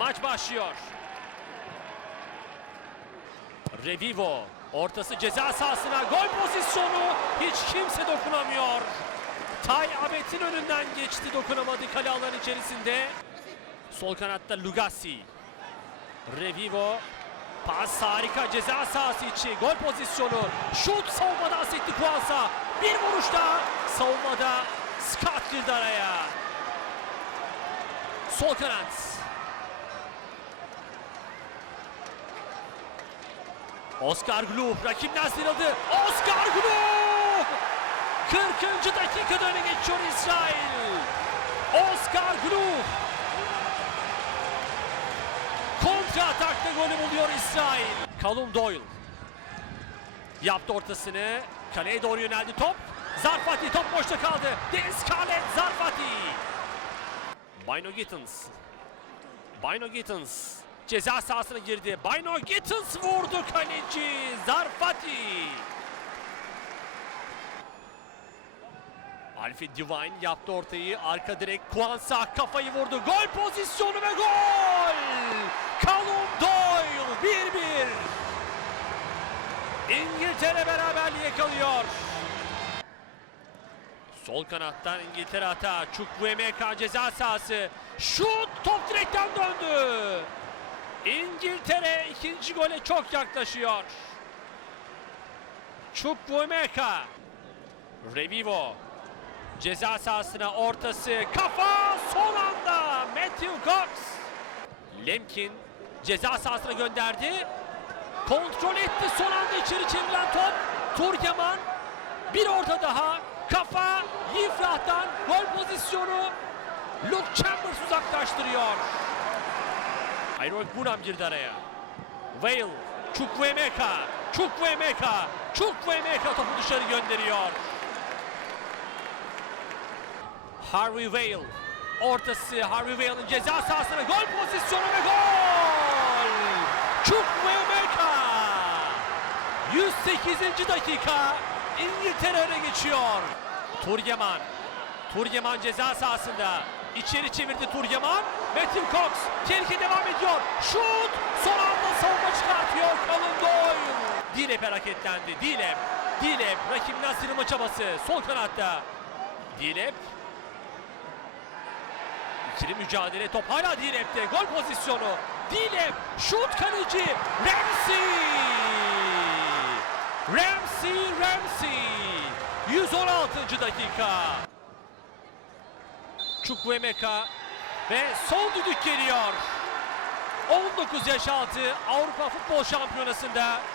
Maç başlıyor. Revivo ortası ceza sahasına gol pozisyonu hiç kimse dokunamıyor. Tay Abet'in önünden geçti dokunamadı kale alanı içerisinde. Sol kanatta Lugasi. Revivo pas harika ceza sahası içi gol pozisyonu. Şut savunmada Asetli Kuansa. Bir vuruş daha savunmada Scott girdi araya. Sol kanat. Oscar Glup rakibinden sıyrıldı. Oscar Glup! 40. dakikada öne geçiyor İsrail. Oscar Glup! Kontra atakta golü buluyor İsrail. Callum Doyle. Yaptı ortasını. Kaleye doğru yöneldi top. Zarfati top boşta kaldı. Deniz Khaled Zarfati. Bino Gittins. Bino Gittins. Ceza sahasına girdi. Bino Gittins vurdu kaleci. Zarfati. Alfie Divine yaptı ortayı. Arka direk Kwanza kafayı vurdu. Gol pozisyonu ve gol! Callum Doyle 1-1. İngiltere beraberliği yakalıyor. Sol kanattan İngiltere hata. Chukwuemeka ceza sahası. Şut top direkten döndü. İngiltere ikinci gole çok yaklaşıyor. Chukwuemeka. Revivo. Ceza sahasına ortası. Kafa son anda. Matthew Cox. Lemkin ceza sahasına gönderdi. Kontrol etti son anda içeri çevrilen top. Turgeman bir orta daha. Kafa Yifrah'tan gol pozisyonu. Luke Chambers uzaklaştırıyor. Ayrılık Buram girdi araya. Vale, Chukwuemeka, Chukwuemeka, Chukwuemeka topu dışarı gönderiyor. Harvey Vale, ortası Harvey Vale'ın ceza sahasına gol pozisyonu ve gol! Chukwuemeka! 108. dakika İngiltere öne geçiyor. Turgeman. Turgeman ceza sahasında. İçeri çevirdi Turgeman. Metin Cox. Tehlike devam ediyor. Şut. Son anda savunma çıkartıyor. Kalın Doyle. Dilep hareketlendi. Dilep. Dilep. Rakibinden sıyrılma çabası. Sol kanatta. Dilep. İkili mücadele. Top hala Dilep'te. Gol pozisyonu. Dilep. Şut kaleci. Ramsey. Ramsey. Ramsey. 116. dakika. Chukwuemeka ve son düdük geliyor. 19 yaş altı Avrupa Futbol Şampiyonası'nda